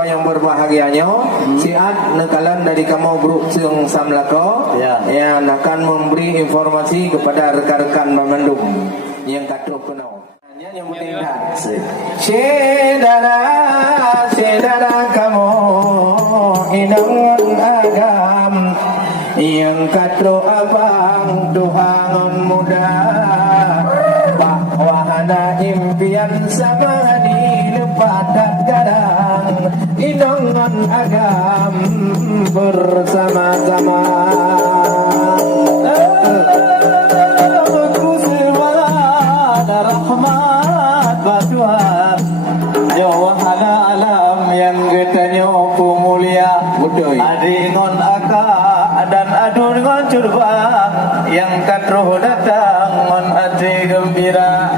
Yang berbahagianya siat nekalan dari kamu grup Siung Samlako yang akan memberi informasi kepada rekan-rekan Mamandung yang katuh kenal yang bertindak sedara kamu inang agam yang katuh abang Tuhan muda wahana impian sama di lepadat gadang inongan agam bersama-sama Kusirwala rahmat batuhan Jawahala alam yang getanya pemulia Adik ngon aka dan adu ngon curbang yang katruh datang ngon hati gembira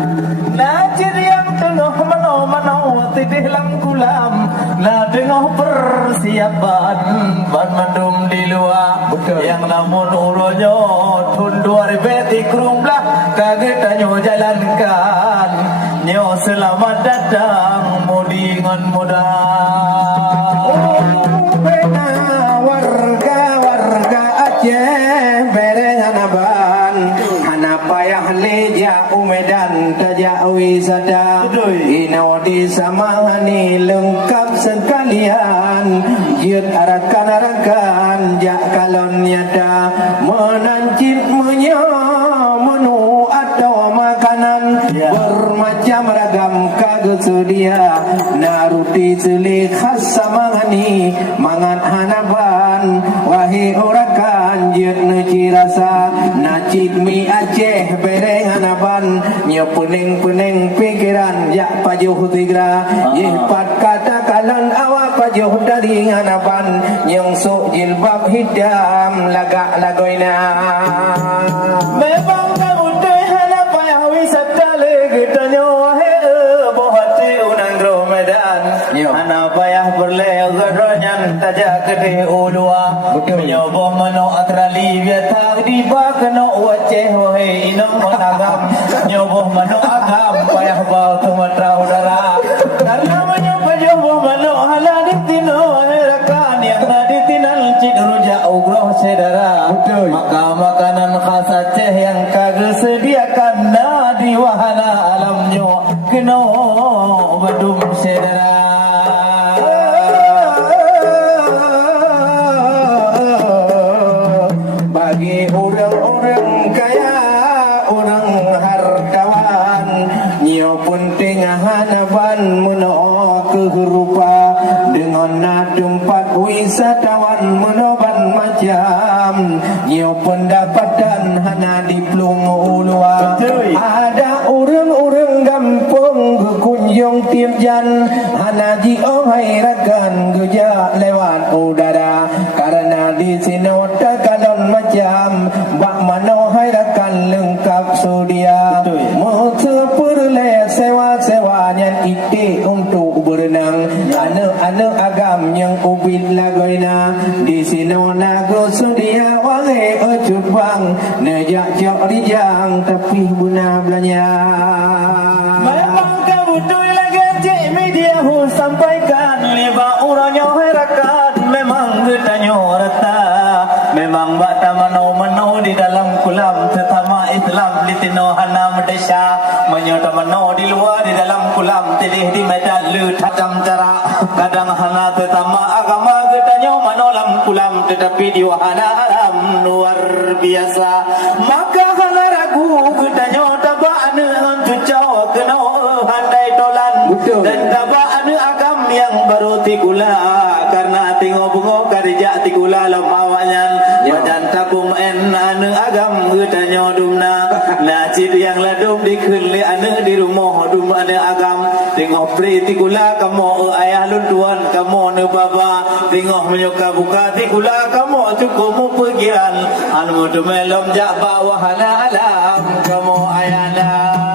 Najir yang tengah mano tidih lang kulam na tengah persiapan ban mandum di luar yang namun uronyo tun 2000 krumlah kagetanyo jalankan nyo selamat datang mudi ngon muda warga Aceh berengan aban hanapayah leja umedan tajak wisata inawadi samahani lengkap sekalian jut arakan jak kalon nyata menancip menu atau makanan bermacam ragam kagak sedia naruti celi khas samahani mangan hanaban wahai orakan jut nuci rasa nacik mi Aceh berengan aban nyo pening pikiran jak pajuh tigra jipat kata kalan awak pajuh dari nganaban nyong sok jilbab hidam lagak lagoina memang kamu deh hanapa yang wisata legetanyo wahe bohati unang gro medan hanapa yang berleo gadronyan tajak gede ulua menyoboh mano atrali biata di bakno Aceh wahe inong managam nyoboh mano agam payah bau tumatra udara karena menyoboh mano haladi tino rekan yang tadi tinal cid rujak ugroh sedara maka makanan khas Aceh yang kagak sediakan na di wahana alamnyo keno badum sedara bagi orang-orang kaya orang hartawan nyo penting hanaban meno kehirupa dengan tempat wisatawan menoban macam nyo pendapatan hana di Plung Ulua ada orang-orang gampung kunjung Tirjan hana di ohai rakan geja lewat udara karena di sini kalon macam bak manohai rakan lengkap sudia Perle sewa-sewanya ite untuk berenang anak-anak agam yang ubit lagoina di sini nago sedia wahai ojubang nejak jok rijang tapi guna belanya memang kamu tuh lagi cik media hu sampaikan lima orangnya herakan memang getanyo rata memang bata mano di dalam kulam terutama Islam di tino hanam desa menyota mano di luar di dalam kulam tidih di medan lu tajam cara kadang hana terutama agama getanyo mano lam kulam tetapi di wahana alam luar biasa maka hana ragu getanyo tabak ane cucau kena handai tolan dan tabak ane agam yang baru tikula karena tinggal bungo karija tikula lam awaknya badan tabung en ane agam getanyo dumna najid yang ladum dikhli ane di rumah dum ane agam tengok pri tikula kamu ayah luntuan kamu ne baba tengok menyoka buka tikula kamu cukup mupegian anu dumelom jak bawah alam kamu ayana